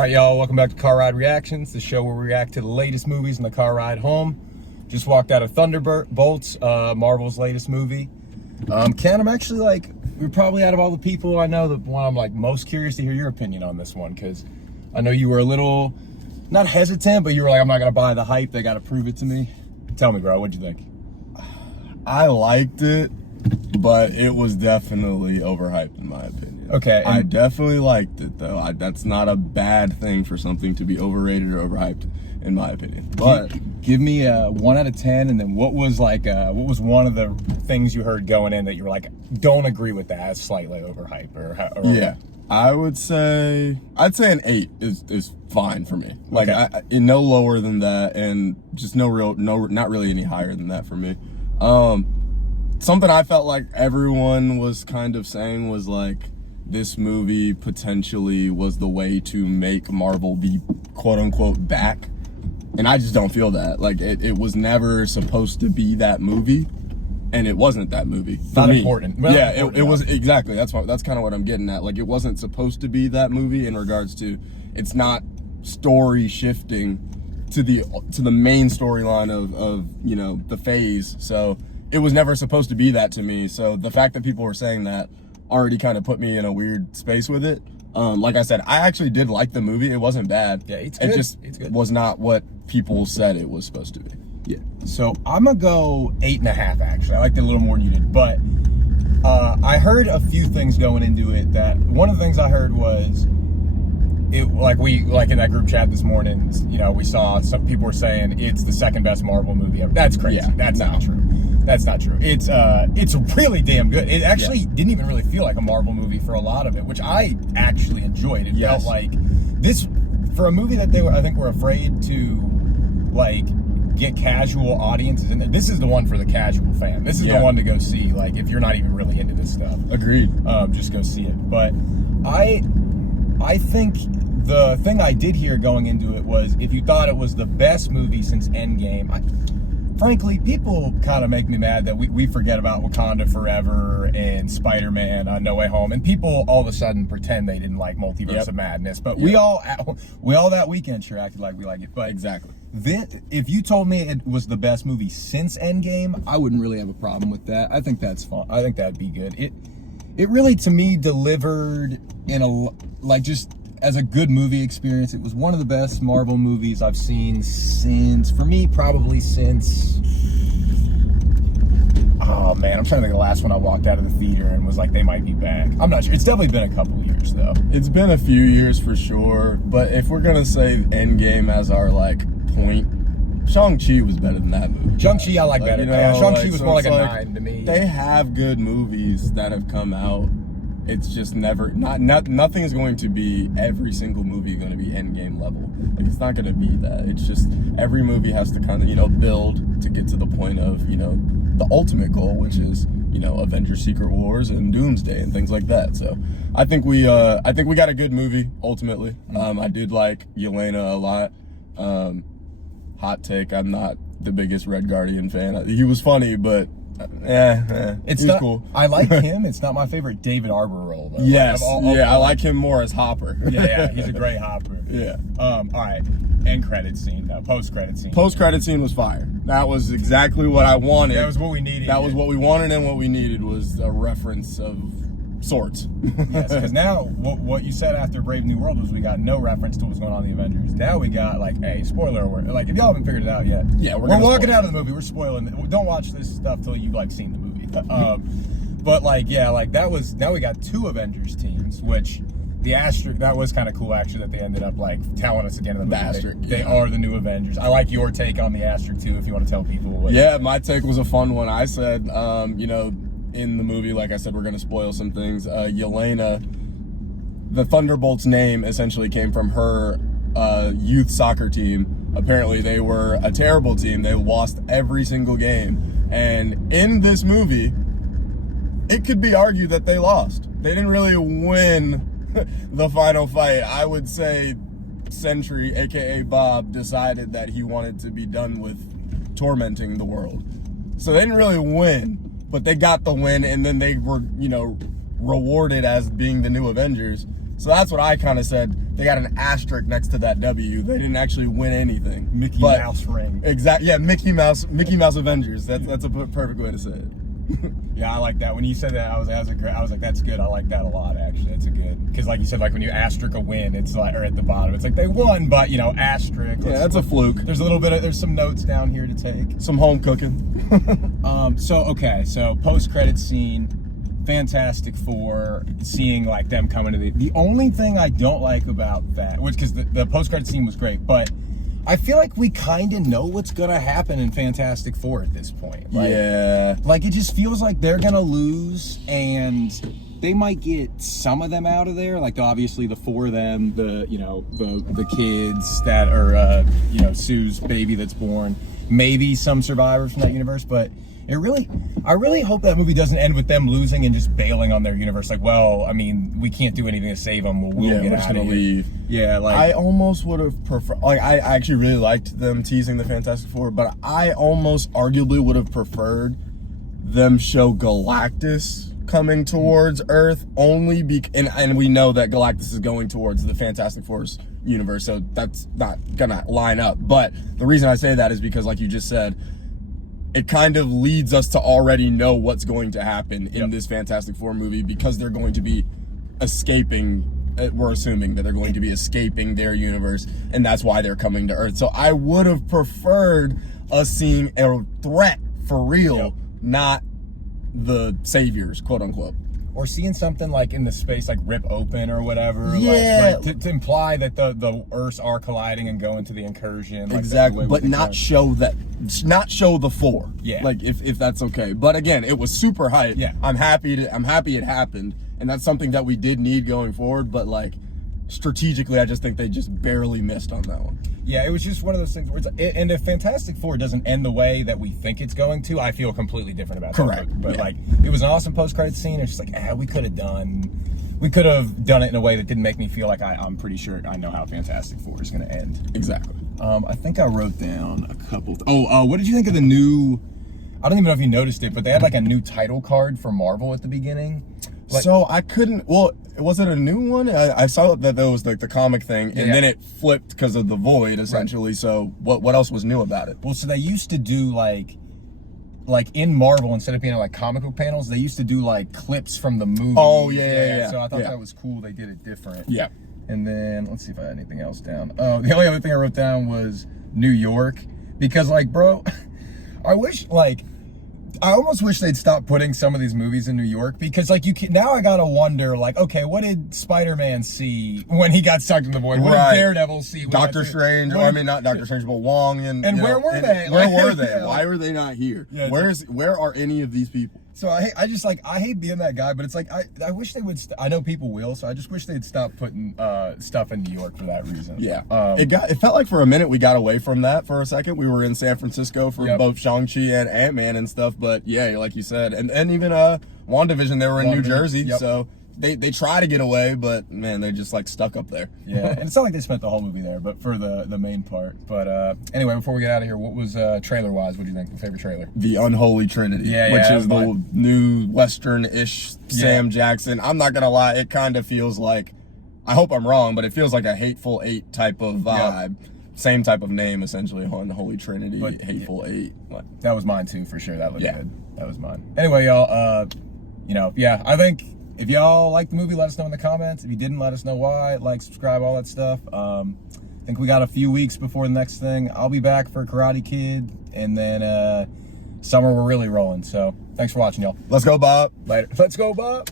All right, y'all, welcome back to Car Ride Reactions, the show where we react to the latest movies in the car ride home. Just walked out of Thunderbolts, Marvel's latest movie. Ken, I'm actually we're probably out of all the people I know, the one I'm most curious to hear your opinion on this one, because I know you were a little, not hesitant, but you were like, I'm not going to buy the hype, they got to prove it to me. Tell me, bro, what'd you think? I liked it, but it was definitely overhyped in my opinion. Okay. I definitely liked it though. That's not a bad thing for something to be overrated or overhyped in my opinion. But give me a 1 out of 10, and then what was one of the things you heard going in that you were like, don't agree with that, it's slightly overhyped or yeah. I'd say an 8 is fine for me. Like okay. No lower than that, and just not really any higher than that for me. Something I felt like everyone was kind of saying was like, this movie potentially was the way to make Marvel be quote unquote back. And I just don't feel that. Like it was never supposed to be that movie, and it wasn't that movie. Not important. Well, yeah, it was exactly. That's kind of what I'm getting at. Like it wasn't supposed to be that movie in regards to it's not story shifting to the main storyline of the phase. So it was never supposed to be that to me. So the fact that people were saying that already kind of put me in a weird space with it. Like I said, I actually did like the movie. It wasn't bad. Yeah, it's good. It just was not what people said it was supposed to be. Yeah. So I'm gonna go 8.5. Actually, I liked it a little more than you did, but I heard a few things going into it. That one of the things I heard was in that group chat this morning. We saw some people were saying it's the second best Marvel movie ever. That's crazy. Yeah, that's not true. That's not true. It's really damn good. It actually didn't even really feel like a Marvel movie for a lot of it, which I actually enjoyed. It felt like this, for a movie that I think were afraid to get casual audiences in there. This is the one for the casual fan. This is the one to go see. Like if you're not even really into this stuff. Agreed. Just go see it. But I think the thing I did hear going into it was if you thought it was the best movie since Endgame, frankly, people kind of make me mad that we forget about Wakanda Forever and Spider-Man No Way Home, and people all of a sudden pretend they didn't like Multiverse of Madness, but we all that weekend sure acted like we like it. But exactly. If you told me it was the best movie since Endgame, I wouldn't really have a problem with that. I think that's fun. I think that'd be good. It really, to me, delivered in just as a good movie experience. It was one of the best Marvel movies I've seen probably since, oh man, I'm trying to think of the last one I walked out of the theater and was like, they might be back. I'm not sure. It's definitely been a couple of years though. It's been a few years for sure, but if we're gonna say Endgame as our point, Shang-Chi was better than that movie. Shang-Chi I like better. Shang-Chi was more like a 9 to me. They have good movies that have come out. It's just nothing is going to be, every single movie going to be Endgame level. Like it's not going to be that. It's just every movie has to kind of build to get to the point of the ultimate goal, which is Avengers: Secret Wars and Doomsday and things like that. So I think we got a good movie ultimately. I did like Yelena a lot. Hot take: I'm not the biggest Red Guardian fan. He was funny, but. It's not cool. I like him. It's not my favorite David Arbor role though. Yes, I like him more as Hopper. yeah, he's a great Hopper. Yeah. All right. End credit scene though. Post credit scene. Post credit scene was fire. That was exactly what I wanted. That was what we needed. That was what we wanted, and what we needed was a reference of sorts. Yes, because now what you said after Brave New World was we got no reference to what's going on in the Avengers. Now we got hey, spoiler alert. If y'all haven't figured it out yet, we're walking out of the movie. We're spoiling it. Don't watch this stuff till you've seen the movie. But that was, now we got 2 Avengers teams, which the asterisk, that was kind of cool actually that they ended up telling us again in the movie. They are the new Avengers. I like your take on the asterisk too, if you want to tell people what. Yeah, my take was a fun one. I said, in the movie, like I said, we're going to spoil some things. Yelena, the Thunderbolts name essentially came from her youth soccer team. Apparently they were a terrible team. They lost every single game. And in this movie, it could be argued that they lost. They didn't really win the final fight. I would say Sentry, aka Bob, decided that he wanted to be done with tormenting the world. So they didn't really win, but they got the win, and then they were, rewarded as being the new Avengers. So that's what I kind of said. they got an asterisk next to that W. They didn't actually win anything. Mickey Mouse ring. Exactly. Yeah, Mickey Mouse Avengers. That's a perfect way to say it. Yeah, I like that. When you said that, I was like, that's good. I like that a lot, actually. That's a good, because like you said, like when you asterisk a win, it's like, or at the bottom, it's like they won, but you know, asterisk. Yeah, that's a fluke. There's a little bit of, there's some notes down here to take. Some home cooking. So post-credit scene, Fantastic Four, seeing like them coming to the only thing I don't like about that, which, because the post-credit scene was great, but I feel like we kind of know what's going to happen in Fantastic Four at this point. Like, yeah. Like, it just feels like they're going to lose, and they might get some of them out of there. Like, obviously, the four of them, the kids that are, Sue's baby that's born. Maybe some survivors from that universe, but I really hope that movie doesn't end with them losing and just bailing on their universe. Like, well, I mean, we can't do anything to save them. We'll get out of here. Leave. Yeah, like I almost would have preferred. Like, I actually really liked them teasing the Fantastic Four, but I almost arguably would have preferred them show Galactus coming towards Earth only and we know that Galactus is going towards the Fantastic Four's universe, so that's not gonna line up. But the reason I say that is because, like you just said, it kind of leads us to already know what's going to happen in this Fantastic Four movie, because they're going to be escaping. We're assuming that they're going to be escaping their universe, and that's why they're coming to Earth. So I would have preferred us seeing a threat for real, not the saviors, quote unquote. Or seeing something like in the space, like rip open or whatever. Yeah. Like to imply that the Earths are colliding and go into the incursion. Like exactly. But not show the four. Yeah. Like if that's okay. But again, it was super hype. Yeah. I'm happy it happened. And that's something that we did need going forward. But like strategically, I just think they just barely missed on that one. Yeah, it was just one of those things where and if Fantastic Four doesn't end the way that we think it's going to, I feel completely different about that. Correct. But like, it was an awesome post-credit scene. It's just like, we could have done it in a way that didn't make me feel like I'm pretty sure I know how Fantastic Four is going to end. Exactly. I think I wrote down a couple. What did you think of the new? I don't even know if you noticed it, but they had like a new title card for Marvel at the beginning. Like, so I couldn't. Well, was it a new one? I saw that there was like the comic thing, and then it flipped because of the void, essentially. Right. So what else was new about it? Well, so they used to do like in Marvel, instead of being like comic book panels, they used to do like clips from the movie. Oh yeah. So I thought that was cool. They did it different. Yeah. And then let's see if I had anything else down. Oh, the only other thing I wrote down was New York, because like, bro, I almost wish they'd stop putting some of these movies in New York, because like now I gotta wonder, like, okay, what did Spider-Man see when he got sucked in the void? What did Daredevil see? Doctor Strange, not Doctor Strange, but Wong and where were they? Where were they? Why were they not here? Yeah, where are any of these people? So I hate being that guy, but it's like I wish they would. I know people will, so I just wish they'd stop putting stuff in New York for that reason. Yeah, it felt like for a minute we got away from that for a second. We were in San Francisco for both Shang-Chi and Ant-Man and stuff, but yeah, like you said, and even WandaVision, they were in New Jersey, so they try to get away, but man, they're just like stuck up there. Yeah, and it's not like they spent the whole movie there, but for the main part. But anyway, before we get out of here, what was trailer wise? What do you think? The favorite trailer? The Unholy Trinity, which is the new Western-ish Sam Jackson. I'm not gonna lie, it kind of feels like, I hope I'm wrong, but it feels like a Hateful Eight type of vibe. Same type of name, essentially, Unholy Trinity, but Hateful Eight. That was mine too, for sure. That looked good. That was mine. Anyway, y'all, I think if y'all like the movie, let us know in the comments. If you didn't, let us know why. Like, subscribe, all that stuff. I think we got a few weeks before the next thing. I'll be back for Karate Kid, and then summer we're really rolling. So thanks for watching, y'all. Let's go, Bob. Later. Let's go, Bob.